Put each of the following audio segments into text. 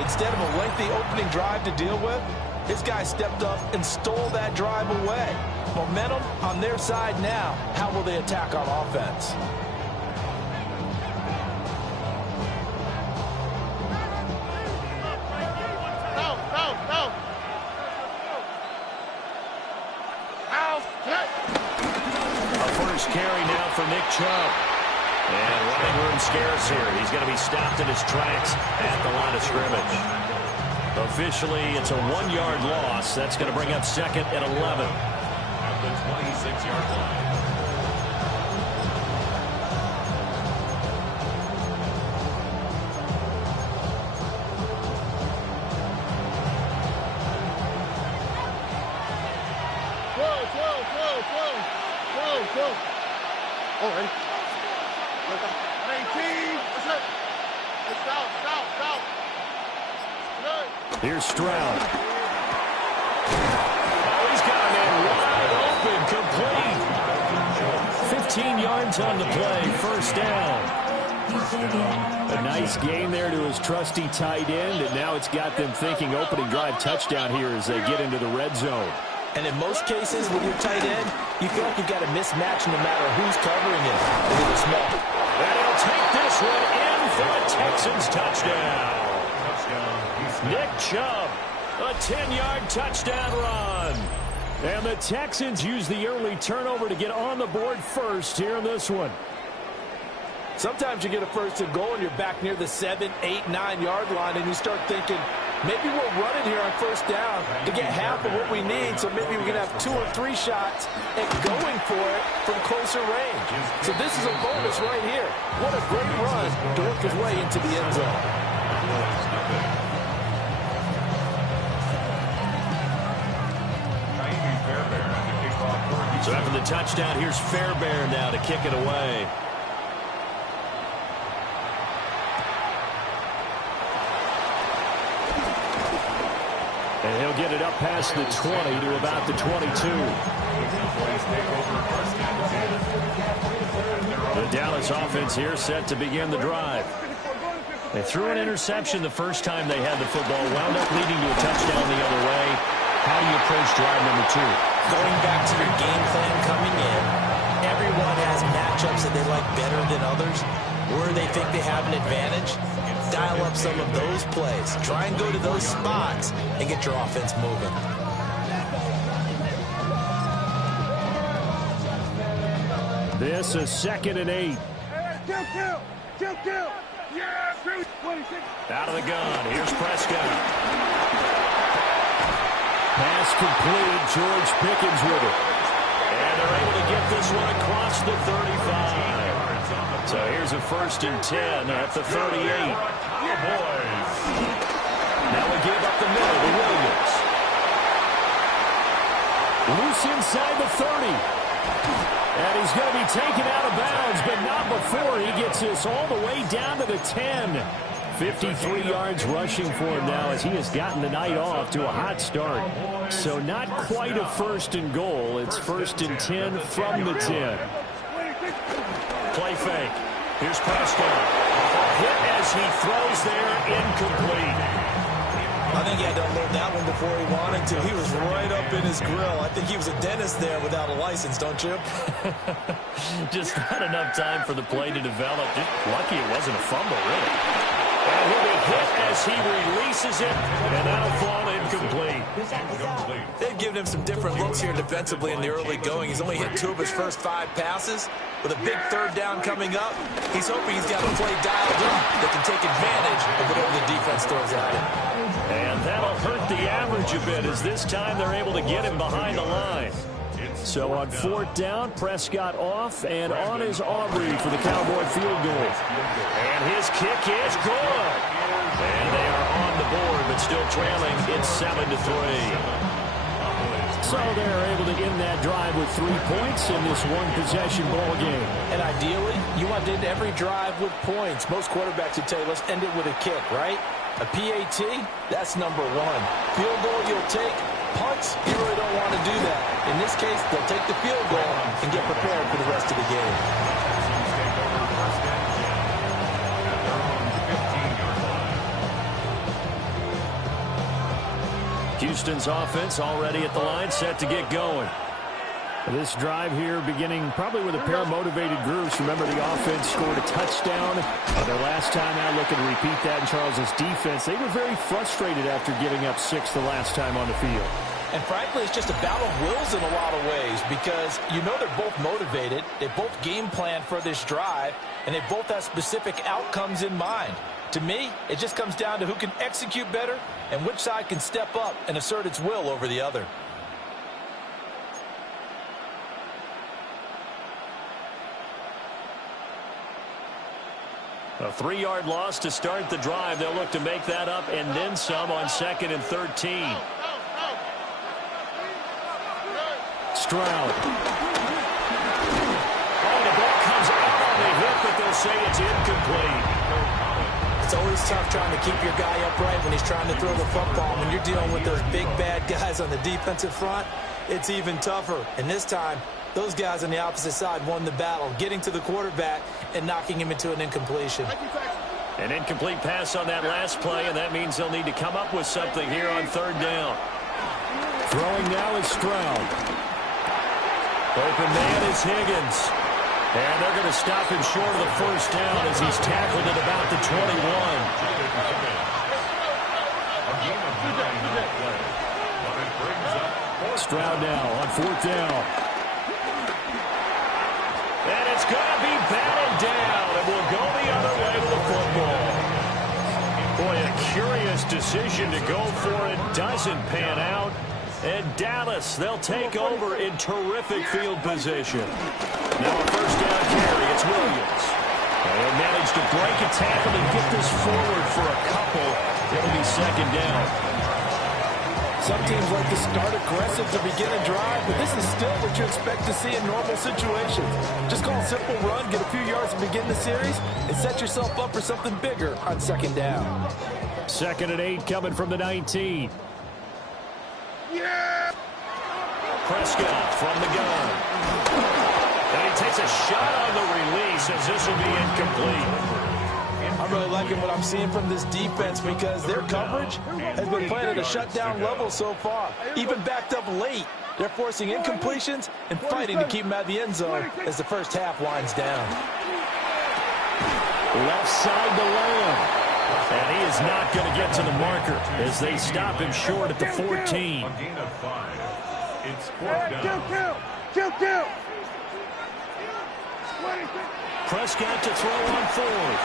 Instead of a lengthy opening drive to deal with, this guy stepped up and stole that drive away. Momentum on their side now. How will they attack on offense? Carry now for Nick Chubb. And running room scarce here. He's going to be stopped in his tracks at the line of scrimmage. Officially, it's a 1-yard loss. That's going to bring up second and 11. At the 26-yard line. All right. 18. That's it. It's out. Here's Stroud. Oh, he's got a man wide open, complete. 15 yards on the play, first down. A nice gain there to his trusty tight end, and now it's got them thinking opening drive touchdown here as they get into the red zone. And in most cases with your tight end, you feel like you've got a mismatch no matter who's covering it. And he'll take this one in for a Texans touchdown. Nick Chubb, a 10-yard touchdown run. And the Texans use the early turnover to get on the board first here in this one. Sometimes you get a first and goal and you're back near the 7, 8, 9-yard line and you start thinking, maybe we'll run it here on first down to get half of what we need, so maybe we can have 2 or 3 shots at going for it from closer range. So this is a bonus right here. What a great run to work his way into the end zone. So after the touchdown, here's Fairbairn now to kick it away. And he'll get it up past the 20 to about the 22. The Dallas offense here set to begin the drive. They threw an interception the first time they had the football, wound up leading to a touchdown the other way. How do you approach drive number 2? Going back to your game plan coming in, everyone has matchups that they like better than others. Where they think they have an advantage, dial up some of those plays. Try and go to those spots and get your offense moving. This is 2nd and 8. Kill. Yeah, 26. Out of the gun. Here's Prescott. Pass complete. George Pickens with it. And they're able to get this one across the 35. So here's a 1st and 10 at the 38. Now we give up the middle to Williams. Loose inside the 30. And he's going to be taken out of bounds, but not before he gets this all the way down to the 10. 53 yards rushing for him now as he has gotten the night off to a hot start. So not quite a 1st and goal. It's 1st and 10 from the 10. Play fake. Here's Prescott. Hit as he throws there, incomplete. I think he had to unload that one before he wanted to. He was right up in his grill. I think he was a dentist there without a license, don't you? Just not enough time for the play to develop. Just lucky it wasn't a fumble, really. And he'll be hit as he releases it, and that'll fall incomplete. They've given him some different looks here defensively in the early going. He's only hit 2 of his first 5 passes. With a big 3rd down coming up, he's hoping he's got a play dialed up that can take advantage of whatever the defense throws at him. And that'll hurt the average a bit as this time they're able to get him behind the line. So on 4th down, Prescott off, and on is Aubrey for the Cowboy field goal. And his kick is good. And they are on the board, but still trailing. It's 7-3. So they're able to end that drive with 3 points in this one-possession ball game. And ideally, you want to end every drive with points. Most quarterbacks would tell you, let's end it with a kick, right? A PAT, that's number 1. Field goal you'll take. Punts, you really don't want to do that. In this case, they'll take the field goal and get prepared for the rest of the game. Houston's offense already at the line, set to get going. This drive here beginning probably with a pair of motivated groups. Remember, the offense scored a touchdown their last time out. Looking to repeat that in Charles's defense. They were very frustrated after giving up 6 the last time on the field. And frankly, it's just a battle of wills in a lot of ways because you know they're both motivated. They both game plan for this drive, and they both have specific outcomes in mind. To me, it just comes down to who can execute better and which side can step up and assert its will over the other. A 3-yard loss to start the drive. They'll look to make that up and then some on 2nd and 13. Stroud. Oh, the ball comes out on the hip, but they'll say it's incomplete. It's always tough trying to keep your guy upright when he's trying to throw the football. When you're dealing with those big, bad guys on the defensive front, it's even tougher. And this time, those guys on the opposite side won the battle, getting to the quarterback and knocking him into an incompletion. An incomplete pass on that last play, and that means they'll need to come up with something here on 3rd down. Throwing now is Stroud. Open man is Higgins. And they're going to stop him short of the 1st down as he's tackled at about the 21. Stroud now on 4th down. And it's going to be batted down, and we'll go the other way to the football. Boy, a curious decision to go for it. Doesn't pan out. And Dallas, they'll take over in terrific field position. Now a 1st down carry. It's Williams. And they'll manage to break a tackle and get this forward for a couple. It'll be 2nd down. Some teams like to start aggressive to begin a drive, but this is still what you expect to see in normal situations. Just call a simple run, get a few yards to begin the series, and set yourself up for something bigger on 2nd down. 2nd and 8 coming from the 19. Yeah! Prescott from the gun. And he takes a shot on the release as this will be incomplete. I'm really liking what I'm seeing from this defense because their coverage has been playing at a shutdown level so far. Even backed up late, they're forcing incompletions and fighting to keep them out of the end zone as the 1st half winds down. Left side to Lamb. And he is not going to get to the marker as they stop him short at the 14. It's 4th down. Kill. Prescott to throw on 4th.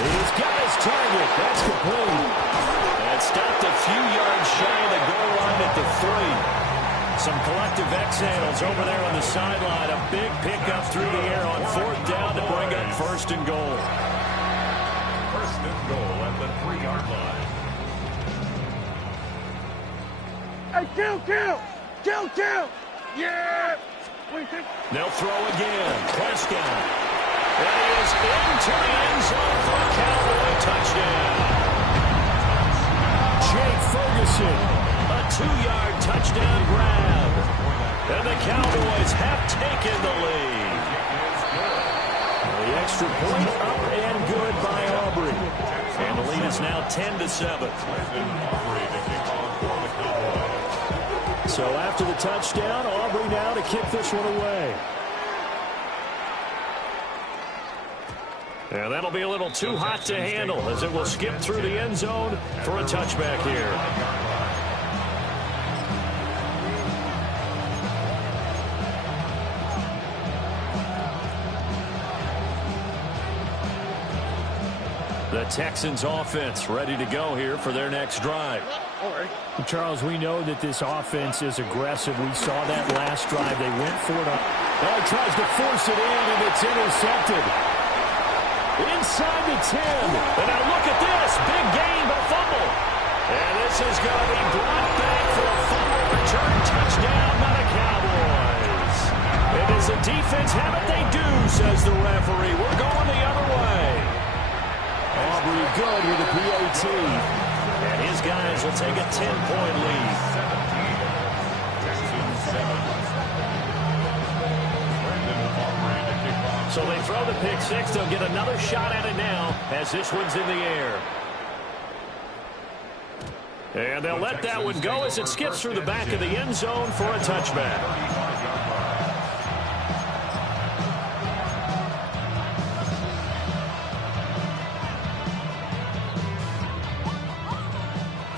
He's got his target. That's complete. And stopped a few yards shy of the goal line at the 3. Some collective exhales over there on the sideline. A big pickup through the air on 4th down to bring up 1st and goal. 1st and goal at the 3-yard line. Hey, kill! Yeah! They'll throw again. Prescott. And he is into the end zone for a Cowboy touchdown. Jake Ferguson. A 2-yard touchdown grab. And the Cowboys have taken the lead. The extra point up and good by Aubrey. And the lead is now 10-7. So after the touchdown, Aubrey now to kick this one away. And that'll be a little too hot to handle as it will skip through the end zone for a touchback here. The Texans offense ready to go here for their next drive. Charles, we know that this offense is aggressive. We saw that last drive. They went for it. He tries to force it in, and it's intercepted. Inside the 10. And now look at this. Big gain, but fumble. And this is going to be brought back for a fumble return touchdown by the Cowboys. And as the defense have it, they do, says the referee. We're going the other way. Aubrey good with a PAT. And his guys will take a 10-point lead. So they throw the pick six. They'll get another shot at it now as this one's in the air. And they'll let that one go as it skips through the back of the end zone for a touchback.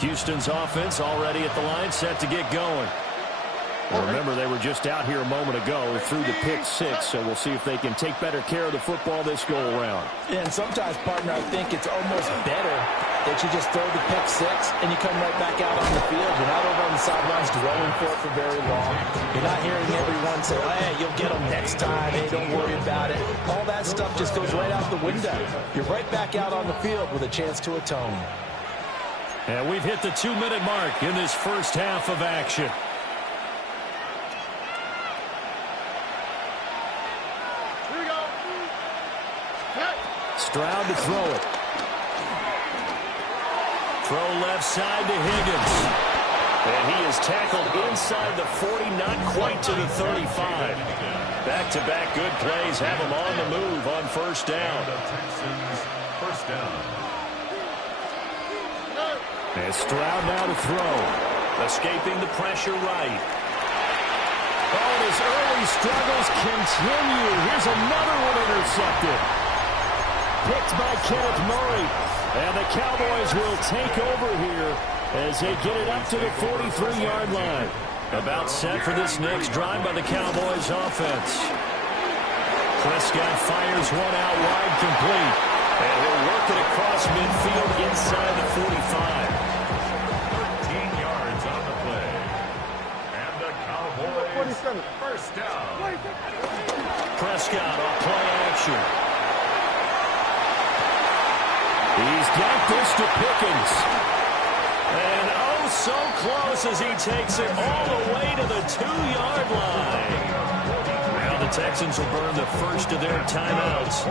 Houston's offense already at the line, set to get going. Well, remember, they were just out here a moment ago through the pick six, so we'll see if they can take better care of the football this go-around. Yeah, and sometimes, partner, I think it's almost better that you just throw the pick six and you come right back out on the field. You're not over on the sidelines dwelling for it for very long. You're not hearing everyone say, hey, you'll get them next time. Hey, don't worry about it. All that stuff just goes right out the window. You're right back out on the field with a chance to atone. And we've hit the 2-minute mark in this first half of action. Here we go. Stroud to throw it. Throw left side to Higgins. And he is tackled inside the 40, not quite to the 35. Back-to-back good plays have him on the move on first down. First down. And Stroud now to throw. Escaping the pressure right. Oh, his early struggles continue. Here's another one intercepted. Picked by Kenneth Murray. And the Cowboys will take over here as they get it up to the 43-yard line. About set for this next drive by the Cowboys offense. Prescott fires one out wide complete. And he'll work it across midfield inside the 45. 13 yards on the play. And the Cowboys 47. first down. Prescott off play action. He's got this to Pickens. And oh, so close as he takes it all the way to the 2-yard line. Now the Texans will burn the first of their timeouts.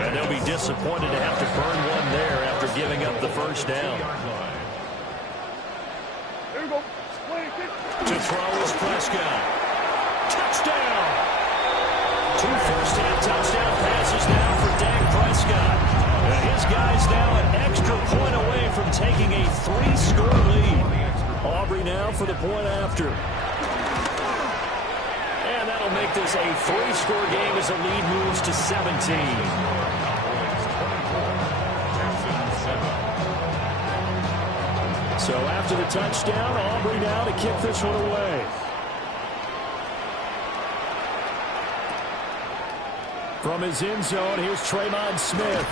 And they'll be disappointed to have to burn one there after giving up the first down. Here we go. To throw is Prescott. Touchdown! 2 first-half touchdown passes now for Dak Prescott. And his guy's now an extra point away from taking a 3-score lead. Aubrey now for the point after. And that'll make this a 3-score game as the lead moves to 17. So after the touchdown, Aubrey now to kick this one away. From his end zone, here's Tremon Smith.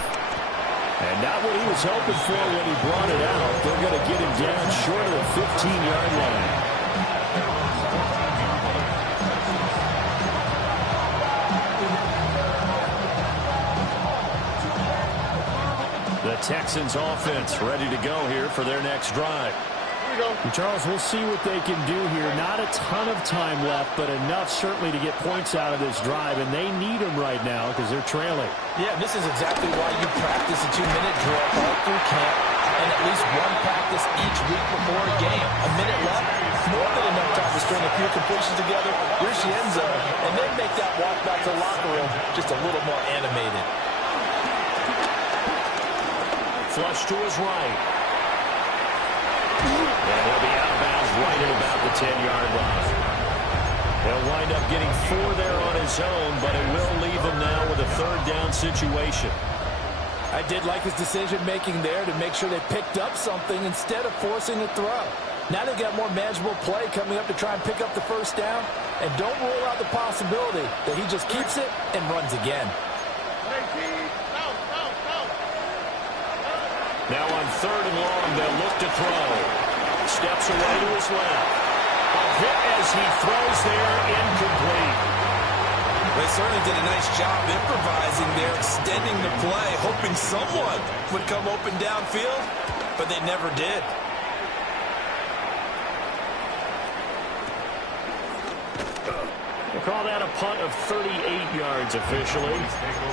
And not what he was hoping for when he brought it out. They're going to get him down short of the 15-yard line. The Texans offense ready to go here for their next drive. And Charles, we'll see what they can do here. Not a ton of time left, but enough certainly to get points out of this drive, and they need them right now because they're trailing. Yeah, this is exactly why you practice a 2-minute drill all through camp and at least one practice each week before a game. A minute left, more than enough time to string a few completions together, reach the end zone, and then make that walk back to the locker room just a little more animated. Flush to his right. And he'll be out of bounds right at about the 10-yard line. He'll wind up getting 4 there on his own, but it will leave him now with a 3rd down situation. I did like his decision-making there to make sure they picked up something instead of forcing a throw. Now they've got more manageable play coming up to try and pick up the 1st down, and don't rule out the possibility that he just keeps it and runs again. Now on 3rd and long, they'll look to throw. Steps away to his left. A hit as he throws there, incomplete. They certainly did a nice job improvising there, extending the play, hoping someone would come open downfield, but they never did. We'll call that a punt of 38 yards officially.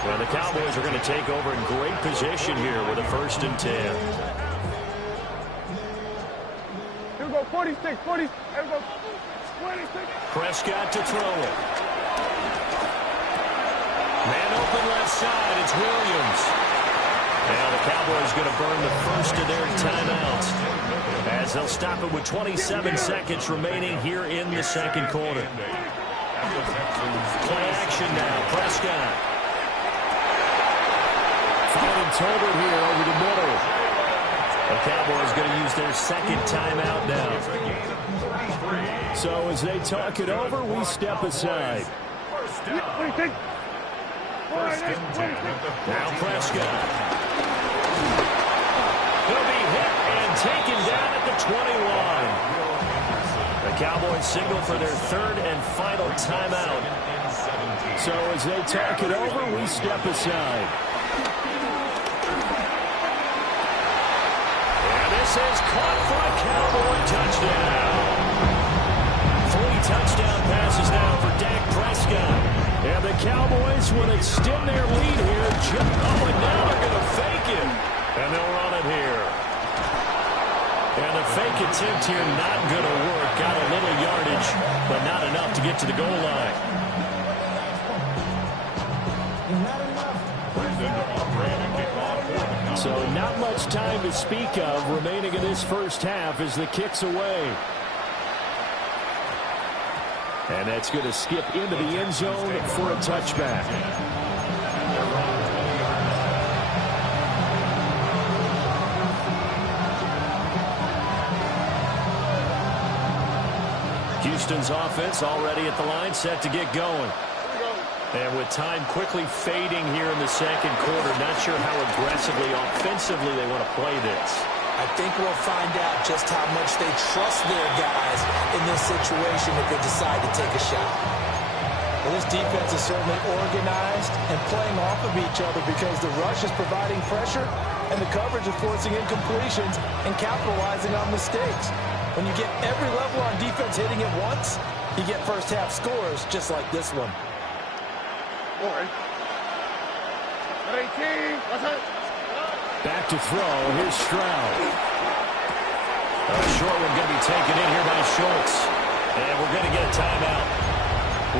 Well, the Cowboys are going to take over in great position here with a 1st and 10. Here we go, 46, 40. Here we go, 26. Prescott to throw it. Man open left side, it's Williams. Now the Cowboys going to burn the first of their timeouts they'll stop it with 27 seconds remaining here in the second quarter. Play action now. Prescott. Finding Tolbert here over the middle. The Cowboys going to use their second timeout now. So as they talk it over, we step aside. Now Prescott. He'll be hit and taken down at the 21. The Cowboys signal for their third and final timeout. So as they talk it over, we step aside. And this is caught for a Cowboy touchdown. 3 touchdown passes now for Dak Prescott. And the Cowboys will extend their lead here. Oh, and now they're going to fake it. And they'll run it here. And the fake attempt here not going to work. Got a little yardage, but not enough to get to the goal line. So not much time to speak of remaining in this first half as the kick's away. And that's going to skip into the end zone for a touchback. Houston's offense already at the line, set to get going. And with time quickly fading here in the second quarter, not sure how aggressively, offensively they want to play this. I think we'll find out just how much they trust their guys in this situation if they decide to take a shot. Well, this defense is certainly organized and playing off of each other because the rush is providing pressure and the coverage is forcing incompletions and capitalizing on mistakes. When you get every level on defense hitting at once, you get first half scores just like this one. Back to throw. Here's Stroud. A short one going to be taken in here by Schultz. And we're going to get a timeout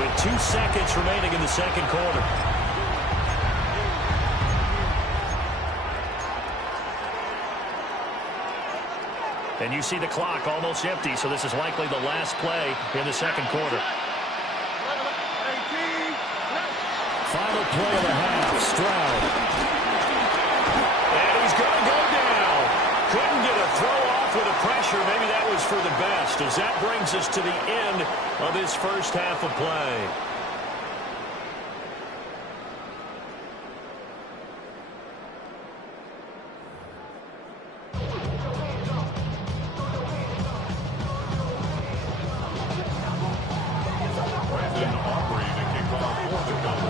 with 2 seconds remaining in the second quarter. And you see the clock almost empty, so this is likely the last play in the second quarter. Final play of the half. Stroud. And he's going to go down. Couldn't get a throw off with the pressure. Maybe that was for the best, as that brings us to the end of this first half of play.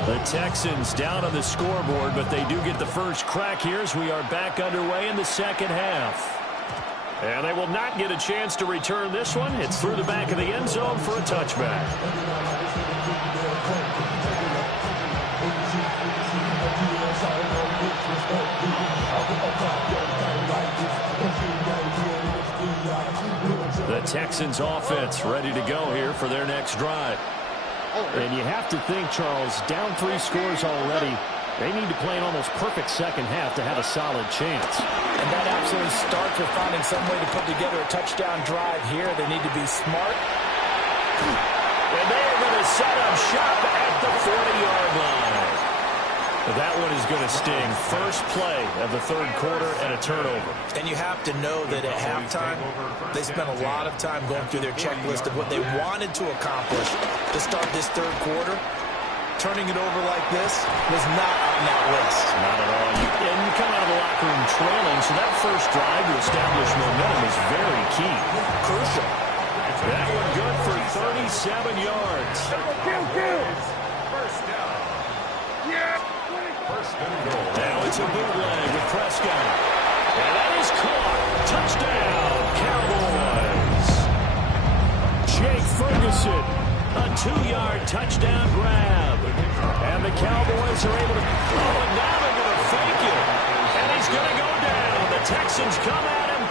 The Texans down on the scoreboard, but they do get the first crack here as we are back underway in the second half. And they will not get a chance to return this one. It's through the back of the end zone for a touchback. The Texans offense ready to go here for their next drive. And you have to think, Charles, down 3 scores already. They need to play an almost perfect second half to have a solid chance. And that absolutely starts with finding some way to put together a touchdown drive here. They need to be smart. And they are going to set up shop at the 40-yard line. That one is going to sting. First play of the third quarter and a turnover. And you have to know that at halftime, they spent a lot of time going through their checklist of what they wanted to accomplish to start this third quarter. Turning it over like this was not on that list. Not at all. And you come out of the locker room trailing, so that first drive to establish momentum is very key. Crucial. That one good for 37 yards. First down. Yeah. Now it's a bootleg with Prescott. And that is caught. Touchdown, Cowboys. Jake Ferguson. A 2-yard touchdown grab. And the Cowboys are able to... Oh, and now they're going to fake it. And he's going to go down. The Texans come at him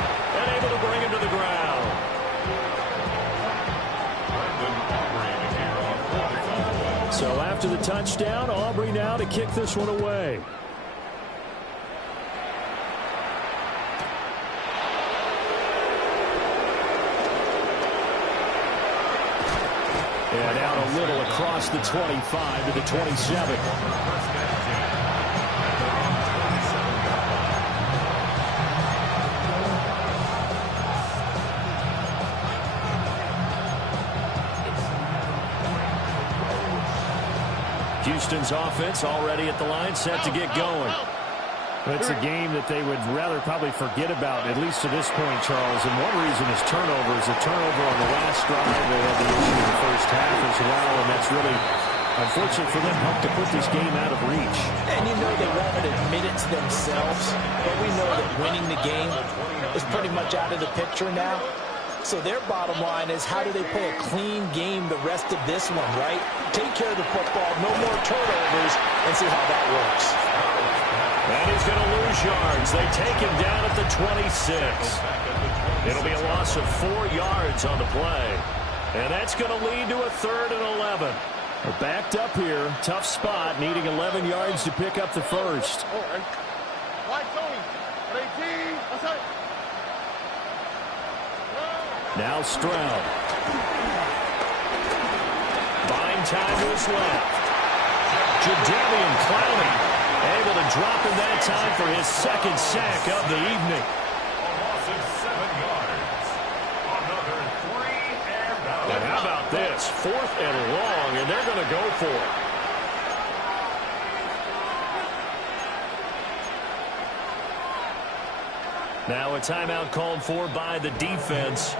and able to bring him to the ground. So after the touchdown, Aubrey now to kick this one away. And out a little across the 25 to the 27. Houston's offense already at the line, set to get going. It's a game that they would rather probably forget about, at least to this point, Charles. And one reason is turnovers. A turnover on the last drive. They had the issue in the first half as well, and that's really, unfortunate for them, helped to put this game out of reach. And you know they won't admit it to themselves, but we know that winning the game is pretty much out of the picture now. So their bottom line is, how do they play a clean game the rest of this one, right? Take care of the football, no more turnovers, and see how that works. And he's going to lose yards. They take him down at the 26. It'll be a loss of 4 yards on the play. And that's going to lead to a 3rd and 11. They're backed up here. Tough spot, needing 11 yards to pick up the first. Now Stroud. Buying time to his left. Jadeveon Clowney able to drop him that time for his 2nd sack of the evening. A loss of 7 yards. Another 3 and out. And how about this? 4th and long, and they're going to go for it. Now a timeout called for by the defense.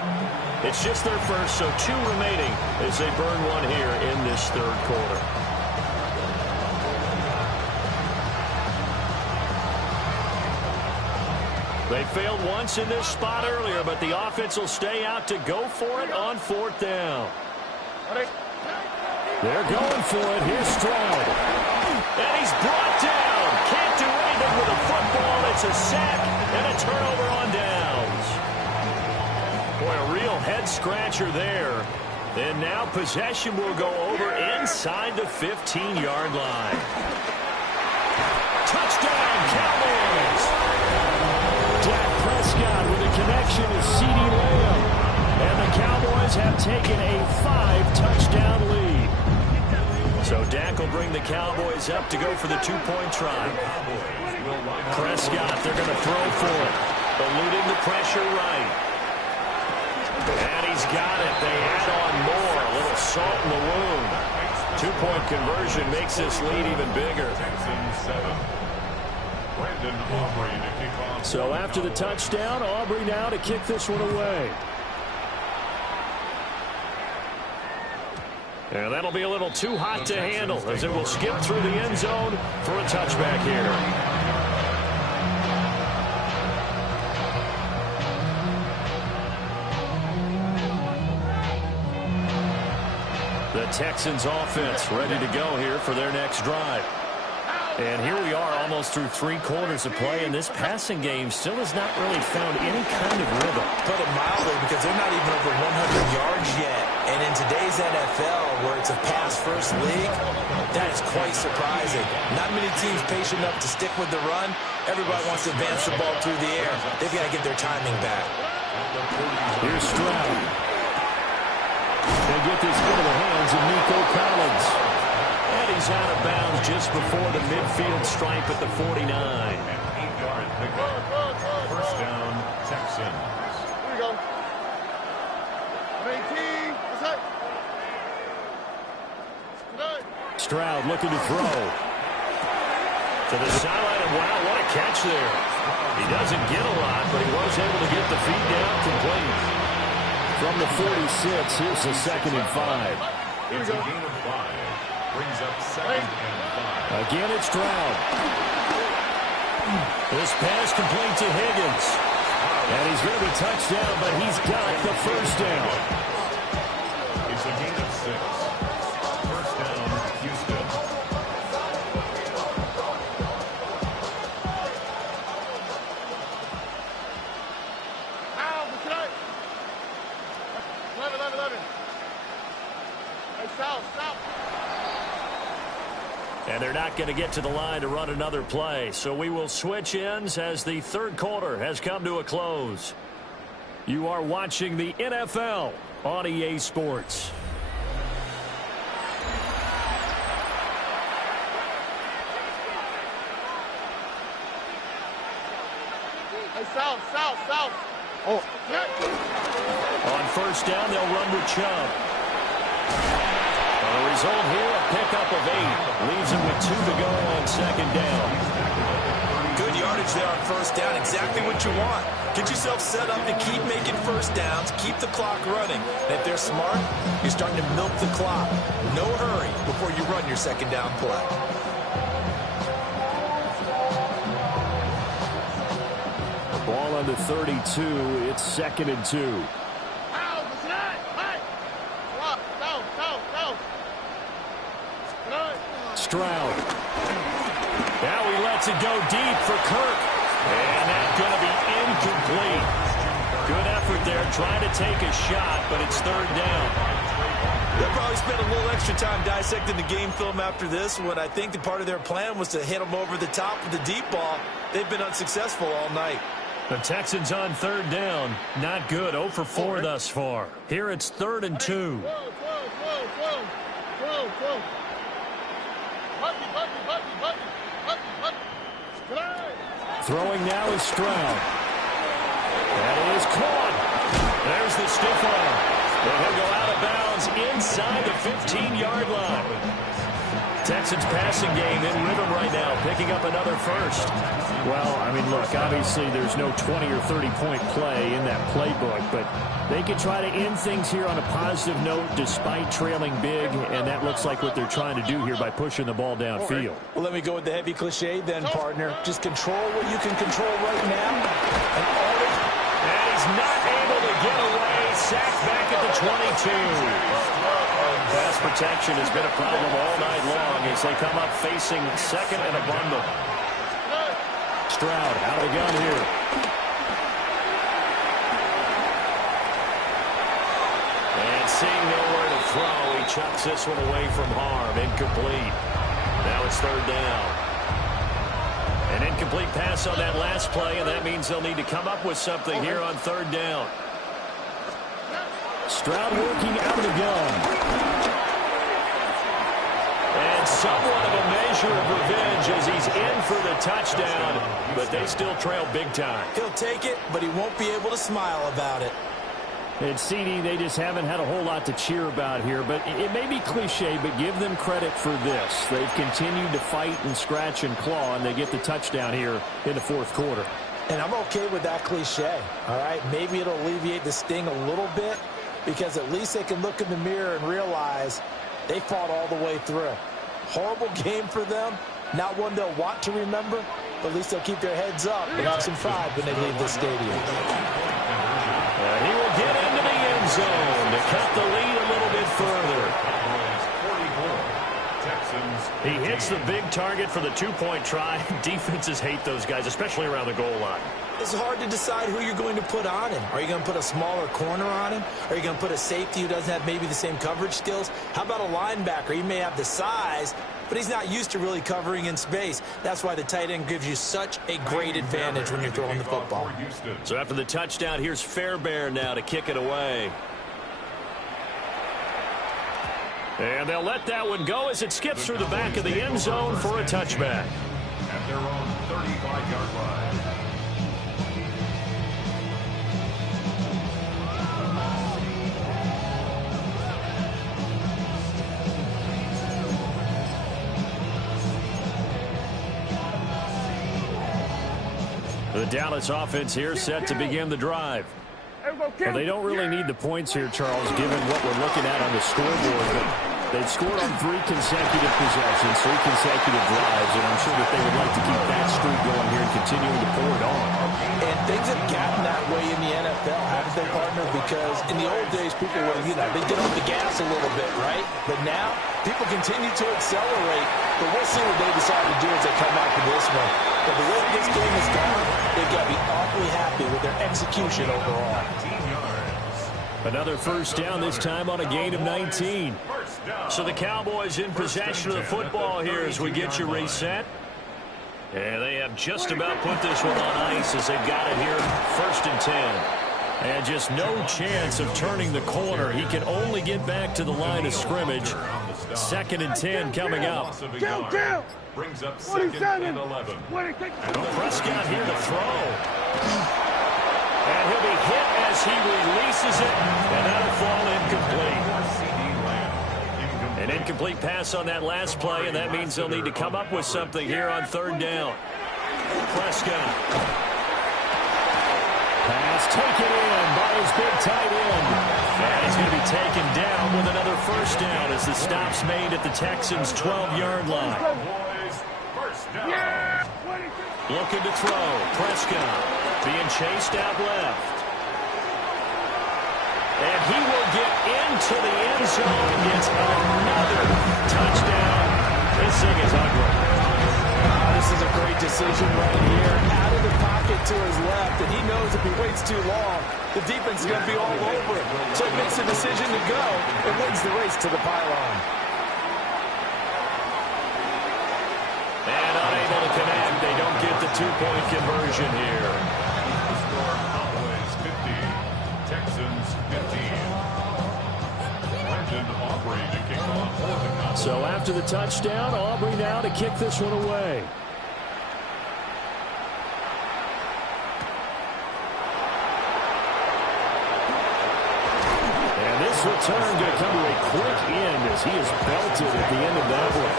It's just their first, so 2 remaining as they burn one here in this 3rd quarter. They failed once in this spot earlier, but the offense will stay out to go for it on 4th down. They're going for it. Here's Stroud. And he's brought down. Can't do anything with a football. It's a sack and a turnover on downs. Boy, a real head-scratcher there. And now possession will go over inside the 15-yard line. Touchdown, Cowboys! Dak Prescott with a connection to CeeDee Lamb. And the Cowboys have taken a 5-touchdown lead. So Dak will bring the Cowboys up to go for the 2-point try. Prescott, they're going to throw for it. Eluding the pressure right. And he's got it. They add on more. A little salt in the wound. 2-point conversion makes this lead even bigger. So after the touchdown, Aubrey now to kick this one away. And that'll be a little too hot to handle as it will skip through the end zone for a touchback here. The Texans offense ready to go here for their next drive. And here we are almost through 3 quarters of play, and this passing game still has not really found any kind of rhythm. Put it mildly, because they're not even over 100 yards yet. And in today's NFL, where it's a pass-first league, that is quite surprising. Not many teams patient enough to stick with the run. Everybody wants to advance the ball through the air. They've got to get their timing back. Here's Stroud. They get this into the hands of Nico Collins. And he's out of bounds just before the midfield stripe at the 49. An 8-yard pickup. First down, Texans. Here we go. 18. What's up? Stroud looking to throw. To the sideline, and wow, what a catch there. He doesn't get a lot, but he was able to get the feed down complete. From the 46, here's the 2nd and 5. It's a gain of 5. Brings up 2nd and 5. Again, it's Stroud. This pass complete to Higgins. And he's going to be touched down, but he's got the first down. It's a gain of 6. First down, Houston. Ow, what's that? 11. Hey, stop. And they're not going to get to the line to run another play. So we will switch ends as the 3rd quarter has come to a close. You are watching the NFL on EA Sports. south. Oh. On first down, they'll run with Chubb. The result here, a pickup of 8. Leaves him with 2 to go on second down. Good yardage there on first down. Exactly what you want. Get yourself set up to keep making first downs, keep the clock running. And if they're smart, you're starting to milk the clock. No hurry before you run your second down play. Ball under 32. It's 2nd and 2. Stroud. Now he lets it go deep for Kirk. And that's going to be incomplete. Good effort there trying to take a shot, but it's 3rd down. They'll probably spend a little extra time dissecting the game film after this, when I think the part of their plan was to hit them over the top with the deep ball. They've been unsuccessful all night. The Texans on 3rd down. Not good. 0 for 4 thus far. Here it's 3rd and 2. Throwing now is Stroud. That is caught. There's the stiff arm. And he'll go out of bounds inside the 15-yard line. Texans passing game in rhythm right now, picking up another first. Well, I mean, look, obviously there's no 20 or 30-point play in that playbook, but they can try to end things here on a positive note despite trailing big, and that looks like what they're trying to do here by pushing the ball downfield. Well, let me go with the heavy cliche then, partner. Just control what you can control right now. And he's not able to get away. Sacked back at the 22. Pass protection has been a problem all night long as they come up facing 2nd and a bundle. Stroud out of the gun here. And seeing nowhere to throw, he chucks this one away from harm. Incomplete. Now it's 3rd down. An incomplete pass on that last play, and that means they'll need to come up with something here on 3rd down. Stroud working out of the gun. And somewhat of a measure of revenge as he's in for the touchdown, but they still trail big time. He'll take it, but he won't be able to smile about it. And CD, they just haven't had a whole lot to cheer about here, but it may be cliche, but give them credit for this. They've continued to fight and scratch and claw, and they get the touchdown here in the 4th quarter. And I'm okay with that cliche, all right? Maybe it'll alleviate the sting a little bit, because at least they can look in the mirror and realize they fought all the way through. Horrible game for them. Not one they'll want to remember, but at least they'll keep their heads up and have some pride when they leave the stadium. He will get into the end zone to cut the lead a little bit further. He hits the big target for the 2-point try. Defenses hate those guys, especially around the goal line. It's hard to decide who you're going to put on him. Are you going to put a smaller corner on him? Are you going to put a safety who doesn't have maybe the same coverage skills? How about a linebacker? He may have the size, but he's not used to really covering in space. That's why the tight end gives you such a great advantage when you're throwing the football. So after the touchdown, here's Fairbairn now to kick it away. And they'll let that one go as it skips through the back of the end zone for a touchback. At their own 35-yard line. The Dallas offense here set to begin the drive. Well, they don't really need the points here, Charles, given what we're looking at on the scoreboard. But they've scored on 3 consecutive possessions, 3 consecutive drives, and I'm sure that they would like to keep that streak going here and continuing to pour it on. And things have gotten that way in the NFL, haven't they, partner? Because in the old days, people were, they get off the gas a little bit, right? But now, people continue to accelerate. But we'll see what they decide to do as they come out to this one. But the way this game has gone, they've got to be awfully happy with their execution overall. Another first down, this time on a gain of 19. So the Cowboys in possession of the football here as we get you reset. And they have just about put this one on ice as they've got it here, 1st and 10. And just no chance of turning the corner. He can only get back to the line of scrimmage. 2nd and 10 coming up. Kill. Brings up 2nd and 11. Prescott here to throw. misses it, and that'll fall incomplete. An incomplete pass on that last play, and that means they'll need to come up with something here on third down. Prescott. Pass taken in by his big tight end. And he's going to be taken down with another first down as the stop's made at the Texans' 12-yard line. Looking to throw. Prescott being chased out left. And he will get into the end zone. It's another touchdown. This thing is ugly. This is a great decision right here. Out of the pocket to his left, and he knows if he waits too long, the defense is going to be all over him. So he makes a decision to go and wins the race to the pylon. And unable to connect. They don't get the two-point conversion here. The score, Cowboys 50, Texans 15. Brendan Aubrey to kick off for the Cowboys. So after the touchdown, Aubrey now to kick this one away. And this return going to come to a quick end as he is belted at the end of that one.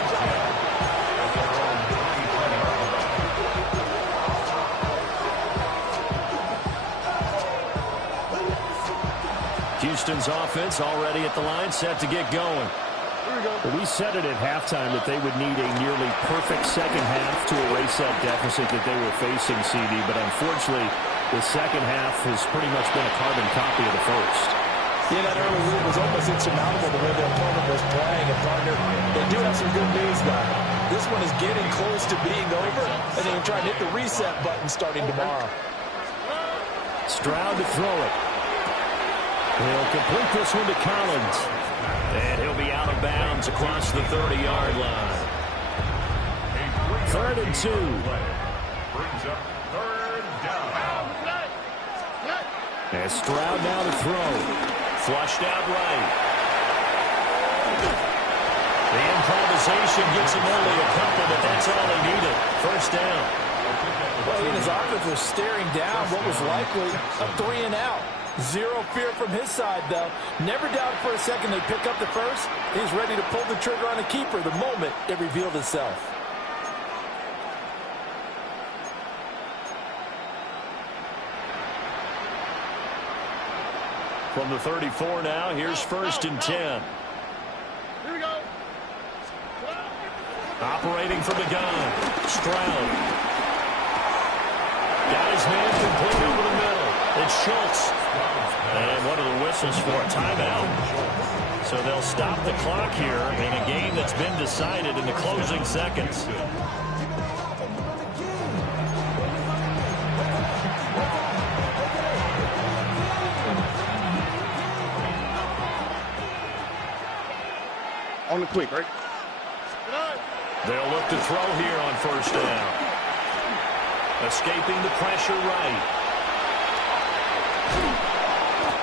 Houston's offense already at the line, set to get going. Well, we said it at halftime that they would need a nearly perfect second half to erase that deficit that they were facing, CD. But unfortunately, the second half has pretty much been a carbon copy of the first. Yeah, that early lead was almost insurmountable the way their opponent was playing. And, partner, they do have some good news, though. This one is getting close to being over, and they can try and hit the reset button starting tomorrow. Stroud to throw it. He'll complete this one to Collins. And he'll be out of bounds across the 30-yard line. 3rd and 2. Brings up third down. And Stroud now to throw. Flushed out right. The improvisation gets him only a couple, but that's all he needed. First down. Well, he and his offense were staring down what was likely a 3-and-out. Zero fear from his side, though. Never doubted for a second they'd pick up the first. He's ready to pull the trigger on a keeper the moment it revealed itself. From the 34 now, here's 1st and 10. Here we go. Operating from the gun. Stroud. Got his man complete over the middle. It's Schultz. And one of the whistles for a timeout. So they'll stop the clock here in a game that's been decided in the closing seconds. On the quick, right? They'll look to throw here on first down. Escaping the pressure right.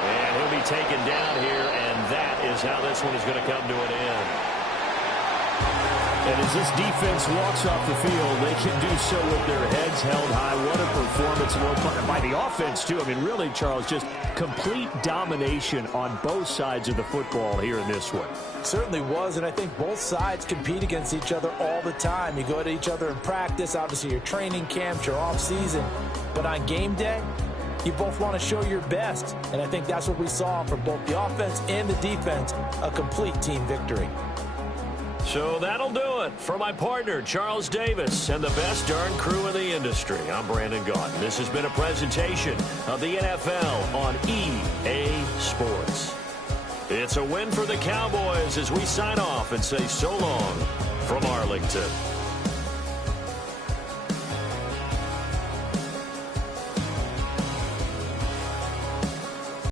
And he'll be taken down here, and that is how this one is going to come to an end. And as this defense walks off the field, they can do so with their heads held high. What a performance by the offense, too. I mean, really, Charles, just complete domination on both sides of the football here in this one. Certainly was, and I think both sides compete against each other all the time. You go at each other in practice, obviously your training camps, your off-season. But on game day, you both want to show your best. And I think that's what we saw from both the offense and the defense, a complete team victory. So that'll do it for my partner, Charles Davis, and the best darn crew in the industry. I'm Brandon Gaudin. This has been a presentation of the NFL on EA Sports. It's a win for the Cowboys as we sign off and say so long from Arlington.